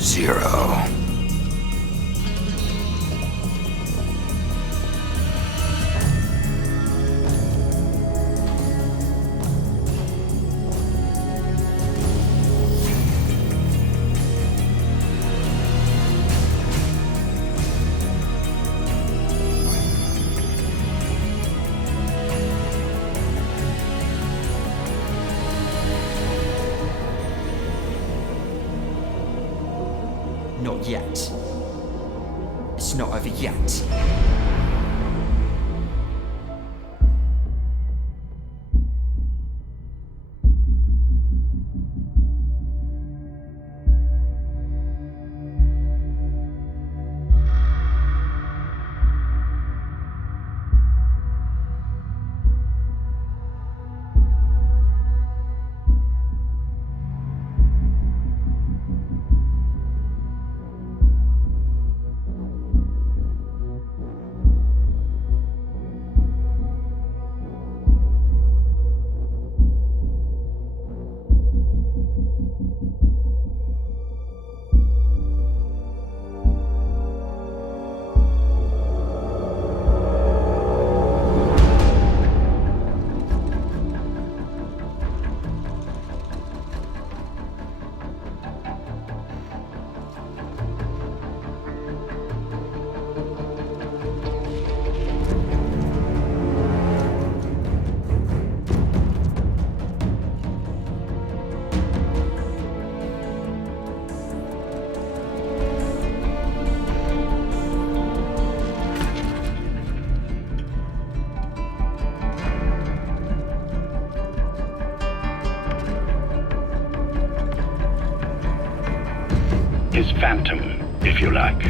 Zero. Not yet. It's not over yet. His phantom, if you like.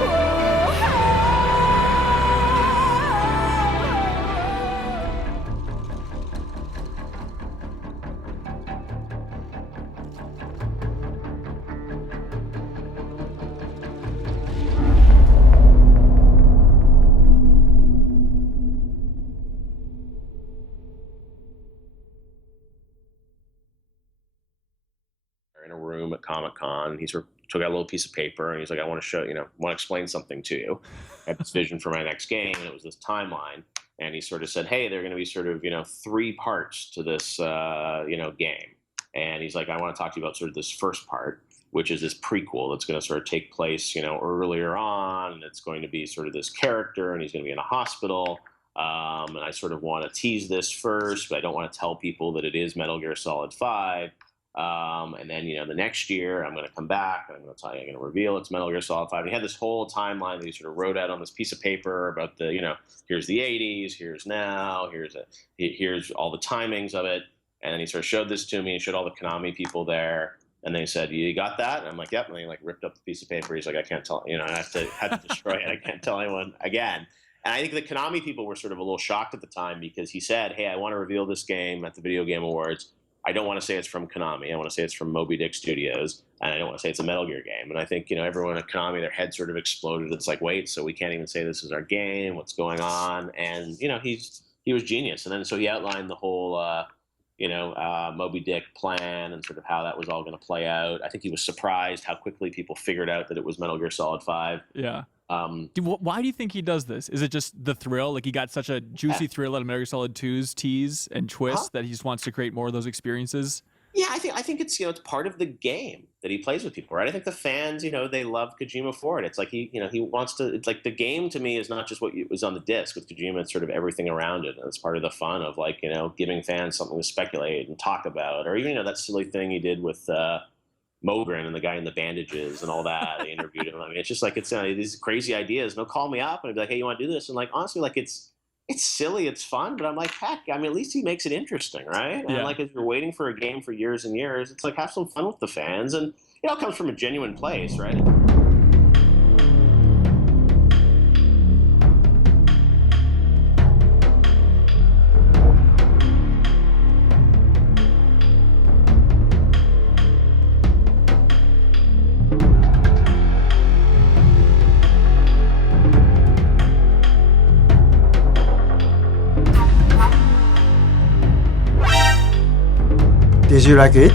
Oh! on. He sort of took out a little piece of paper and he's like, I want to show, want to explain something to you. I have this vision for my next game, and it was this timeline. And he sort of said, hey, there are going to be sort of, 3 parts to this, game. And he's like, I want to talk to you about sort of this first part, which is this prequel that's going to sort of take place, earlier on. And it's going to be sort of this character, and he's going to be in a hospital. And I sort of want to tease this first, but I don't want to tell people that it is Metal Gear Solid 5. And then, the next year I'm going to come back and I'm going to tell you, I'm going to reveal it's Metal Gear Solid 5. And he had this whole timeline that he sort of wrote out on this piece of paper about the, here's the 80s, here's now, here's all the timings of it. And then he sort of showed this to me and showed all the Konami people there. And they said, you got that? And I'm like, yep. And he ripped up the piece of paper. He's like, I can't tell, I had to destroy it. I can't tell anyone again. And I think the Konami people were sort of a little shocked at the time because he said, hey, I want to reveal this game at the Video Game Awards. I don't want to say it's from Konami. I want to say it's from Moby Dick Studios. And I don't want to say it's a Metal Gear game. And I think, everyone at Konami, their head sort of exploded. It's like, wait, so we can't even say this is our game? What's going on? And, he was genius. And then so he outlined the whole, Moby Dick plan and sort of how that was all going to play out. I think he was surprised how quickly people figured out that it was Metal Gear Solid 5. Yeah. Why do you think he does this? Is it just the thrill? Like he got such a juicy thrill out of Metal Gear Solid 2's tease and twist that he just wants to create more of those experiences? Yeah, I think it's it's part of the game that he plays with people, right? I think the fans, they love Kojima for it. It's like he wants to. It's like the game to me is not just what was on the disc with Kojima; it's sort of everything around it, and it's part of the fun of giving fans something to speculate and talk about, or even that silly thing he did with Mogren and the guy in the bandages and all that. They interviewed him. I mean, it's just it's these crazy ideas. They'll call me up and I'd be like, hey, you want to do this? And honestly, it's silly, it's fun, but I'm like, heck, I mean, at least he makes it interesting, right? Yeah. And if you're waiting for a game for years and years, it's have some fun with the fans. And it all comes from a genuine place, right? Did you like it?